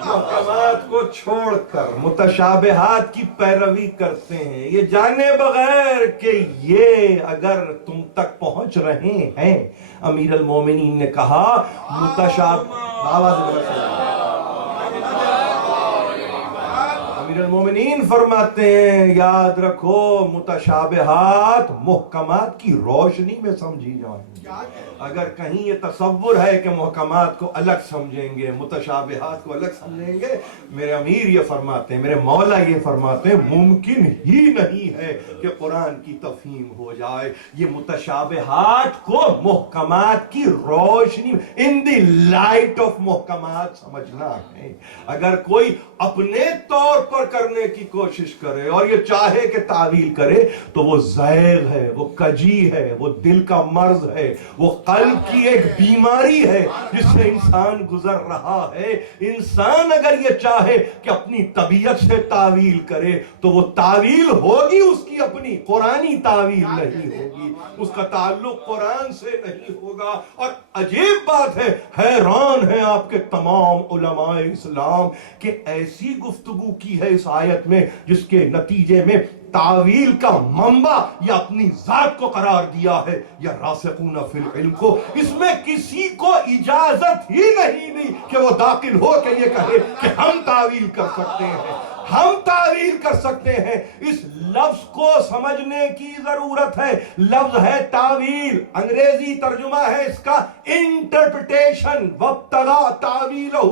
محکمات کو چھوڑ کر متشابہات کی پیروی کرتے ہیں، یہ جانے بغیر کہ یہ اگر تم تک پہنچ رہے ہیں۔ امیر المومنین نے کہا امیر المومنین فرماتے ہیں یاد رکھو متشابہات محکمات کی روشنی میں سمجھی جائیں گی۔ اگر کہیں یہ تصور ہے کہ محکمات کو الگ سمجھیں گے، متشابہات کو الگ سمجھیں گے، میرے امیر یہ فرماتے ہیں، میرے مولا یہ فرماتے ہیں ممکن ہی نہیں ہے کہ قرآن کی تفہیم ہو جائے۔ یہ متشابہات کو محکمات کی روشنی ان دی لائٹ آف محکمات سمجھنا ہے۔ اگر کوئی اپنے طور پر کرنے کی کوشش کرے اور یہ چاہے کہ تعویل کرے تو وہ زائغ ہے، وہ کجی ہے، وہ دل کا مرض ہے، وہ قلب کی ایک بیماری ہے جس سے انسان گزر رہا ہے۔ انسان اگر یہ چاہے کہ اپنی طبیعت سے تعویل کرے تو وہ تعویل ہوگی اس کی اپنی، قرآنی تعویل نہیں ہوگی، اس کا تعلق قرآن سے نہیں ہوگا۔ اور عجیب بات ہے، حیران ہے آپ کے تمام علماء اسلام کہ ایسی گفتگو کی ہے اس آیت میں جس کے نتیجے میں تعویل کا منبع یا اپنی ذات کو قرار دیا ہے یا راسخون فی العلم کو۔ اس میں کسی کو اجازت ہی نہیں دی کہ وہ داخل ہو کے یہ کہے کہ ہم تعویل کر سکتے ہیں، ہم تعویل کر سکتے ہیں۔ اس لفظ کو سمجھنے کی ضرورت ہے۔ لفظ ہے تعویل، انگریزی ترجمہ ہے اس کا انٹرپریٹیشن، وابتغا تعویلہ،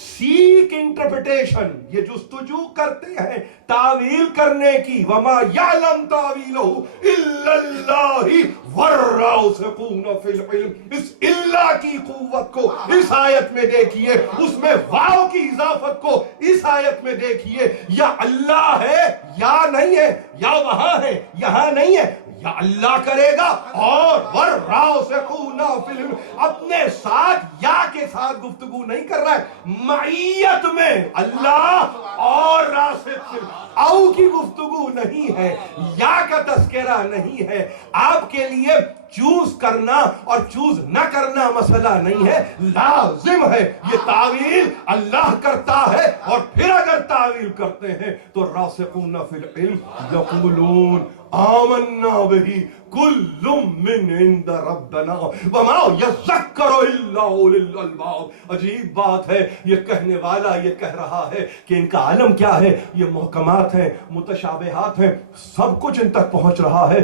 سیک انٹرپریٹیشن، یہ جستجو کرتے ہیں تعویل کرنے کی۔ وما یعلم تعویلہ الا اللہ والراسخون فی العلم۔ اس اللہ کی قوت کو اس آیت میں دیکھیے، اس میں واو کی اضافت کو اس آیت میں دیکھیے، یا اللہ ہے یا نہیں ہے، یا وہاں ہے یہاں نہیں ہے، یا اللہ کرے گا اور والراسخون فی العلم، اپنے ساتھ یا کے ساتھ گفتگو نہیں کر رہا ہے، معیت میں اللہ اور راسخ او کی گفتگو نہیں ہے، یا کا تذکرہ نہیں ہے۔ آپ کے لیے چوز کرنا اور چوز نہ کرنا مسئلہ نہیں ہے، لازم ہے یہ تعویل اللہ کرتا ہے۔ اور پھر اگر تعویل کرتے ہیں تو راسخون فی العلم یقولون آمنا بہ کل من عند ربنا وما یذکر الا اولو الالباب۔ عجیب بات ہے، یہ کہنے والا یہ کہہ رہا ہے کہ ان کا عالم کیا ہے، یہ محکمات ہیں، متشابہات ہیں، سب کچھ ان تک پہنچ رہا ہے،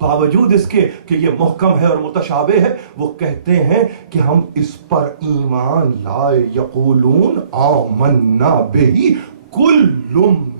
باوجود اس کے کہ یہ محکم ہے اور متشابہ ہے وہ کہتے ہیں کہ ہم اس پر ایمان لائے۔ یقولون آمنا بہ کل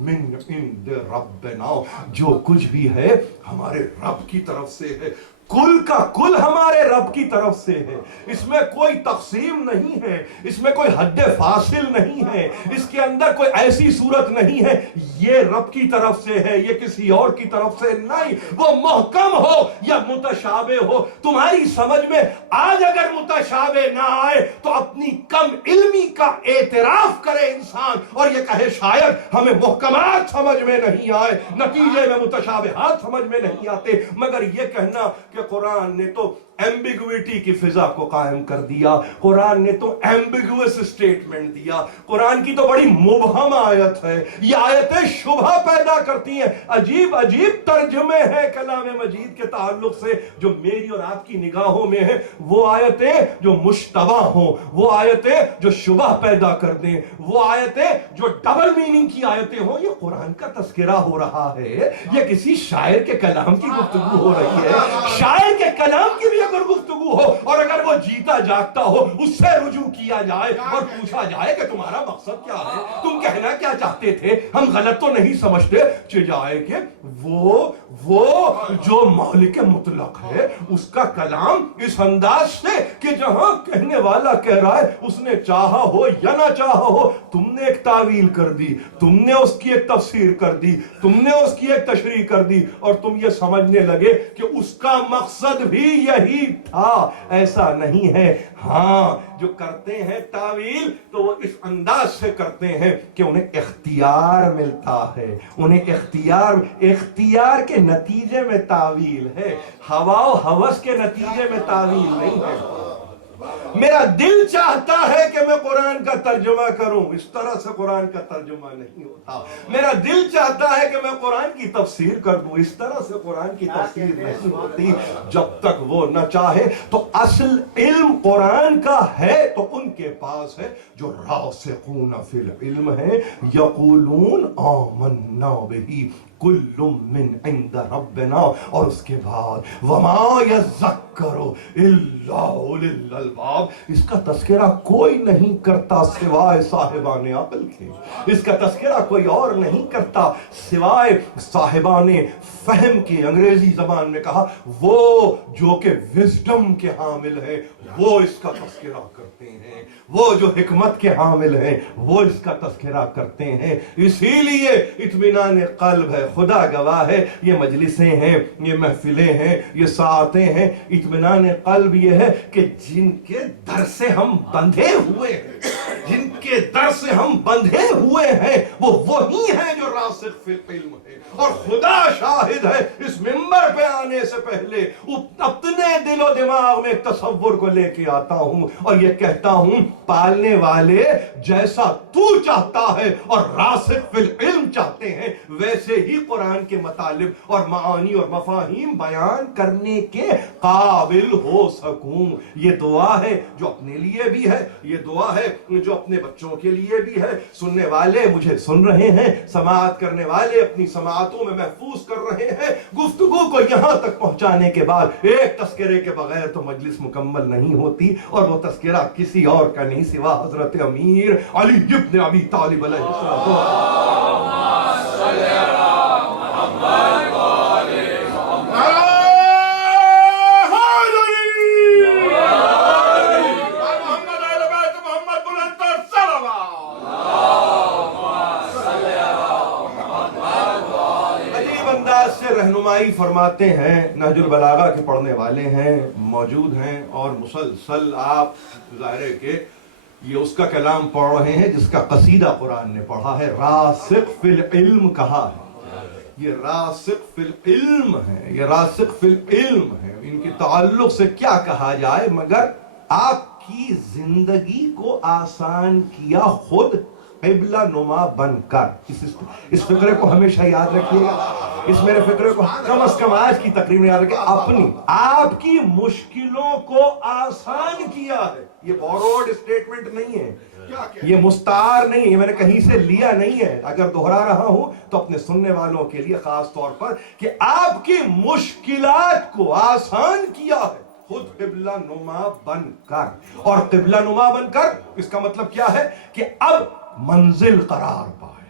من عند ربنا، جو کچھ بھی ہے ہمارے رب کی طرف سے ہے، کل کا کل ہمارے رب کی طرف سے ہے۔ اس میں کوئی تقسیم نہیں ہے، اس میں کوئی حد فاصل نہیں ہے، اس کے اندر کوئی ایسی صورت نہیں ہے یہ رب کی طرف سے ہے یہ کسی اور کی طرف سے نہیں۔ وہ محکم ہو یا متشابہ ہو، تمہاری سمجھ میں آج اگر متشابہ نہ آئے تو اپنی کم علمی کا اعتراف کرے انسان اور یہ کہے شاید ہمیں محکمات سمجھ میں نہیں آئے، نتیجے میں متشابہات سمجھ میں نہیں آتے، مگر یہ کہنا کہ قرآن نے تو ایمبیگویٹی کی فضا کو قائم کر دیا، قرآن نے تو ایمبیگوس اسٹیٹمنٹ دیا، قرآن کی تو بڑی مبہم آیت ہے، یہ آیتیں شبہ پیدا کرتی ہیں۔ عجیب عجیب ترجمے ہیں کلام مجید کے تعلق سے جو میری اور آپ کی نگاہوں میں ہیں، وہ آیتیں جو مشتبہ ہوں، وہ آیتیں جو شبہ پیدا کر دیں، وہ آیتیں جو ڈبل میننگ کی آیتیں ہوں۔ یہ قرآن کا تذکرہ ہو رہا ہے، یہ کسی شاعر کے کلام کی گفتگو ہو رہی ہے۔ شاعر کے کلام کی بھی اگر گفتگو ہو اور اگر وہ جیتا جاگتا ہو، اس سے رجوع کیا جائے اور پوچھا جائے کہ تمہارا مقصد کیا ہے، تم کہنا کیا چاہتے تھے، ہم غلط تو نہیں سمجھتے، چل جائے کہ وہ جو مالک مطلق ہے اس کا کلام اس انداز سے کہ جہاں کہنے والا کہہ رہا ہے اس نے چاہا ہو یا نہ چاہا ہو، تم نے ایک تعویل کر دی، تم نے اس کی ایک تفسیر کر دی، تم نے اس کی ایک تشریح کر دی اور تم یہ سمجھنے لگے کہ اس کا مقصد بھی یہی تھا۔ ایسا نہیں ہے۔ ہاں جو کرتے ہیں تعویل تو وہ اس انداز سے کرتے ہیں کہ انہیں اختیار ملتا ہے، انہیں اختیار کے نتیجے میں تعویل ہے، ہوا و ہوس کے نتیجے میں تعویل نہیں ہے۔ میرا دل چاہتا ہے کہ میں قرآن کا ترجمہ کروں، اس طرح سے قرآن کا ترجمہ نہیں ہوتا۔ میرا دل چاہتا ہے کہ میں قرآن کی تفسیر کر دوں، اس طرح سے قرآن کی تفسیر نہیں ہوتی جب تک وہ نہ چاہے۔ تو اصل علم قرآن کا ہے تو ان کے پاس ہے جو راسخون فی العلم ہے، یقولون آمنا بہ کل من عند ربنا، اور اس کے بعد وما یذکر الا اولو الالباب، اس کا تذکرہ کوئی نہیں کرتا سوائے صاحبان عقل کے، اس کا تذکرہ کوئی اور نہیں کرتا سوائے صاحبان فہم کی۔ انگریزی زبان میں کہا وہ جو کہ وزڈم کے حامل ہے وہ اس کا تذکرہ کرتے ہیں، وہ جو حکمت کے حامل ہیں وہ اس کا تذکرہ کرتے ہیں۔ اسی لیے اطمینان قلب ہے، خدا گواہ ہے، یہ مجلسیں ہیں، یہ محفلیں ہیں، یہ ساعتیں ہیں، اطمینان قلب یہ ہے کہ جن کے در سے ہم بندھے ہوئے ہیں، جن کے در سے ہم بندھے ہوئے ہیں وہ وہی ہیں جو راسخ فی العلم ہے۔ اور خدا شاہد ہے، اس منبر پہ آنے سے پہلے اپنے دل و دماغ میں ایک تصور کو لے کے آتا ہوں اور یہ کہتا ہوں پالنے والے جیسا تو چاہتا ہے اور راسخ فی العلم چاہتے ہیں ویسے ہی قرآن کے مطالب اور معانی اور مفاہیم بیان کرنے کے قابل ہو سکوں۔ یہ دعا ہے جو اپنے لیے بھی ہے، یہ دعا ہے جو اپنے بچوں کے لیے بھی ہے۔ سننے والے مجھے سن رہے ہیں، سماعت کرنے والے اپنی سماعتوں میں محفوظ کر رہے ہیں۔ گفتگو کو یہاں تک پہنچانے کے بعد ایک تذکرے کے بغیر تو مجلس مکمل نہیں ہوتی، اور وہ تذکرہ کسی اور کا نہیں سوا حضرت امیر علی ابن ابی طالب علیہ السلام۔ رہنمائی فرماتے ہیں، نہج البلاغہ کے پڑھنے والے ہیں، موجود ہیں، اور مسلسل آپ ظاہر ہے کہ یہ اس کا کلام پڑھ رہے ہیں جس کا قصیدہ قرآن نے پڑھا ہے، راسخ فی العلم کہا ہے۔ یہ راسخ فی العلم ہے، یہ راسخ فی العلم ہے۔ ان کے تعلق سے کیا کہا جائے مگر آپ کی زندگی کو آسان کیا خود قبلہ نما بن کر۔ اس فقرے کو ہمیشہ یاد رکھیے گا، اس میرے فقرے کو کم از کم آج کی تقریر میں یاد رکھیں۔ اپنی آپ کی مشکلوں کو آسان کیا ہے، یہ بوروڈ اسٹیٹمنٹ نہیں ہے، یہ مستعار نہیں ہے، یہ میں نے کہیں سے لیا نہیں ہے۔ اگر دہرا رہا ہوں تو اپنے سننے والوں کے لیے خاص طور پر کہ آپ کی مشکلات کو آسان کیا ہے خود قبلہ نما بن کر۔ اور قبلہ نما بن کر اس کا مطلب کیا ہے کہ اب منزل قرار پائے،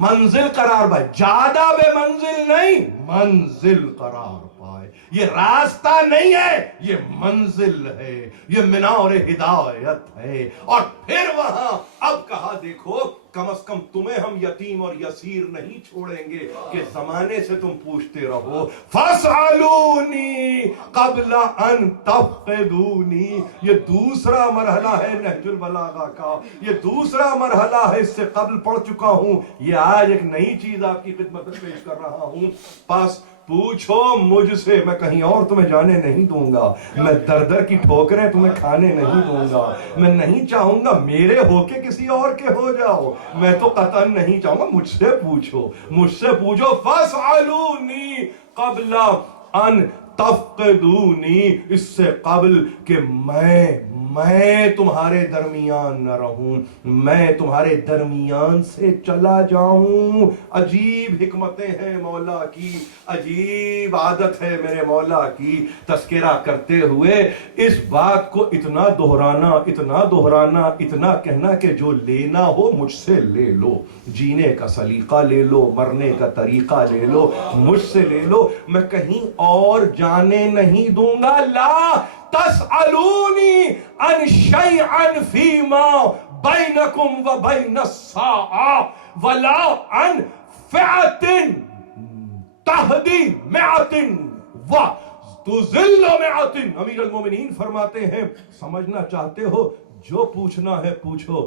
منزل قرار پائے، زیادہ بے منزل نہیں، منزل قرار پائے۔ یہ راستہ نہیں ہے، یہ منزل ہے، یہ منار ہدایت ہے۔ اور پھر وہاں اب کہا دیکھو کم از کم تمہیں ہم یتیم اور یسیر نہیں چھوڑیں گے کہ زمانے سے تم پوچھتے رہو، فَاسْأَلُونِي قَبْلَ أَن تَفْقِدُونِي۔ یہ دوسرا مرحلہ ہے نہج البلاغہ کا، یہ دوسرا مرحلہ ہے، اس سے قبل پڑھ چکا ہوں، یہ آج ایک نئی چیز آپ کی خدمت میں پیش کر رہا ہوں۔ پاس پوچھو مجھ سے، میں کہیں اور تمہیں جانے نہیں دوں گا، میں در در کی ٹھوکریں تمہیں کھانے نہیں دوں گا، میں نہیں چاہوں گا میرے ہو کے کسی اور کے ہو جاؤ، میں تو قطعاً نہیں چاہوں گا، مجھ سے پوچھو، مجھ سے پوچھو۔ فَاسْأَلُونِي قَبْلَ أَن تَفْقِدُونِي، اس سے قبل کہ میں تمہارے درمیان نہ رہوں، میں تمہارے درمیان سے چلا جاؤں۔ عجیب حکمتیں ہیں مولا کی، عجیب عادت ہے میرے مولا کی، تذکرہ کرتے ہوئے اس بات کو اتنا دہرانا، اتنا دہرانا، اتنا کہنا کہ جو لینا ہو مجھ سے لے لو، جینے کا سلیقہ لے لو، مرنے کا طریقہ لے لو، مجھ سے لے لو، میں کہیں اور جانے نہیں دوں گا۔ لا تسألونی عن شیئا فیما بینکم و بین الساعہ ولا عن فئۃ تہدی مئۃ و تذل مئۃ۔ امیر المومنین فرماتے ہیں سمجھنا چاہتے ہو جو پوچھنا ہے پوچھو،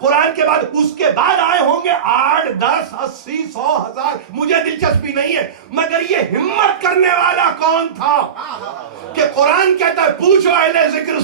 قرآن کے بعد اس کے بعد آئے ہوں گے 8 10 80 100 1000 مجھے دلچسپی نہیں ہے، مگر یہ ہمت کرنے والا کون تھا کہ قرآن کہتا ہے پوچھو اہل ذکر